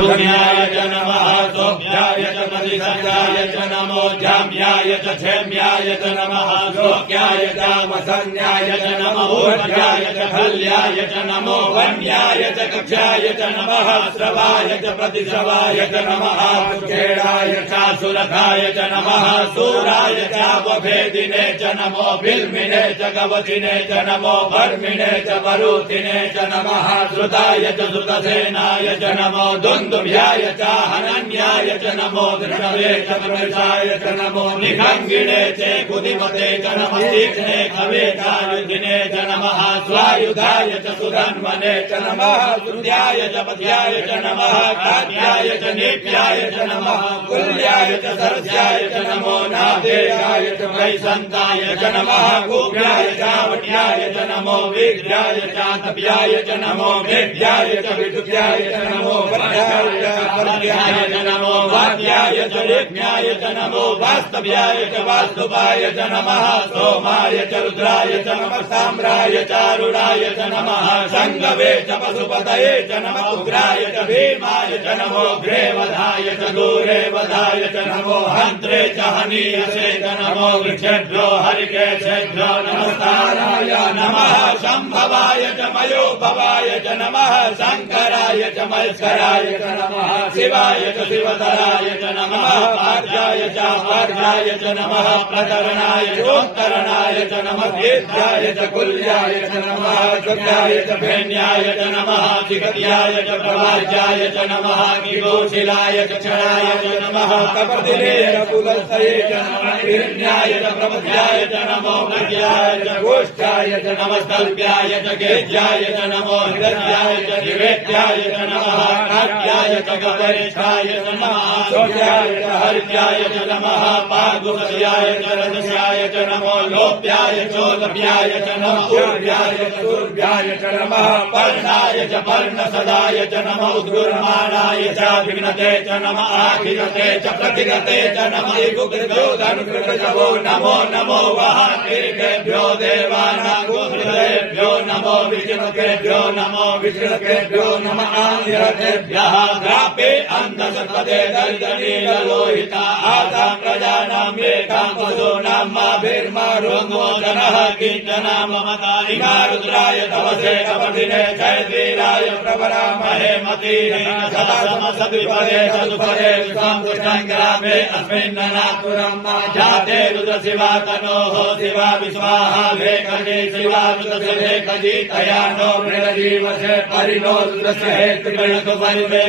पुण्याय च नमः सोभ्याय च मदिसर्गाय च नमो जाम्याय च क्षेम्याय च नमः लोक्याय च वसन्याय च नमो ऊर्ध्याय च खल्याय च नमो वन्याय च कक्षाय च नमः श्रवाय च प्रतिश्रवाय च नमः कुचेडाय च सुरथाय च नमः सूराय च वभेदिने च नमो बिल्मिने च गवचिने च नमो वर्मिणे च वरुथिने च नमः श्रुताय च श्रुतसेनाय च नमो दुन्दुभ्याय च हनन्याय च नमो धृणवे च प्रवेशाय च नमो निखङ्गिणे च कुदिमते च नमः तीक्ष्णे खवे च युधिने च नमः स्वायुधाय च सुधन्वने च नमः दुर्याय च पद्याय च नमः कात्याय च नीप्याय च नमः कुल्याय च सरस्याय च नमो नादेयाय च वैसन्ताय च नमः कूप्याय च वट्याय च नमो वीर्याय च तप्याय च नमो वेद्याय च विदुत्याय च नमो वद्याय च वर्ग्याय च नमो वाद्याय च रेक्ष्याय च नमो वास्तव्याय च वास्तुपाय च नमः सोमाय च रुद्राय च नमः साम्राय च अरुणाय च नमः शङ्गवे च पशुपतये च नमः उग्राय च भीमाय च नमो ग्रेवधाय च दूरेवधाय च नमो हन्त्रे च हनीयसे च नमो वृक्षेभ्यो हरिकेशेभ्यो नमस्काराय नमः शम्भवाय च मयोभवाय च नमः शङ्कराय च महेश्वराय च नमः शिवाय च शिवतराय च नमः पार्याय च पार्याय च नमः प्रकरणाय चोत्तरणाय च नमः दीर्घाय च कुल्याय च नमः शुद्धाय च भेन्याय च नमः जिगत्याय च प्रवाज्याय च नमः किलोशिलाय च क्षणाय च नमः कपर्दिने च पुलस्तये च नमः हिरण्याय च प्रमद्याय च नमो मद्याय च गोष्ठाय च नमस्तल्प्याय च गेज्याय च नमो हिरण्याय च निवेद्याय च नमः काट्याय च गवरेशाय च नमः सोढ्याय च हर्याय च नमः पार्गुपत्याय च रजस्याय च नमो लोप्याय चोलप्याय च नमः ऊर्व्याय च दूर्व्याय च नमः पर्णाय च पर्णसदाय च नमः उद्गुर्माणाय च विघ्नते च नमः आखिलते च प्रतिगते च नमः गुग्भ्यो धनुकृतजवो नमो नमो वहातिर्गेभ्यो देवानागुहृदयेभ्यो नमो विष्णुकेभ्यो नमो विष्णुकेभ्यो नमः आन्ध्यतेभ्यः ग्रापे अन्धसर्पदे दर्दनीललोहिता आसां प्रजानां येकां वसूनां माभिर्मारुङ्गोचनः किञ्चना ममता इमा रुद्राय तवसे कपर्दिने जयवीराय प्रवरामहे मतीः सदा समसद्विपदे सदुपदे विश्वाङ्कुशङ्ग्रामे अस्मिन्ननातुरं मा जाते रुद्रशिवा तनोः शिवा विश्वाहा भेकजे शिवा रुद्रस्य भेकजी तया नो मृगजीवसे परिणो रुद्रस्य हेतुगणतु परिवे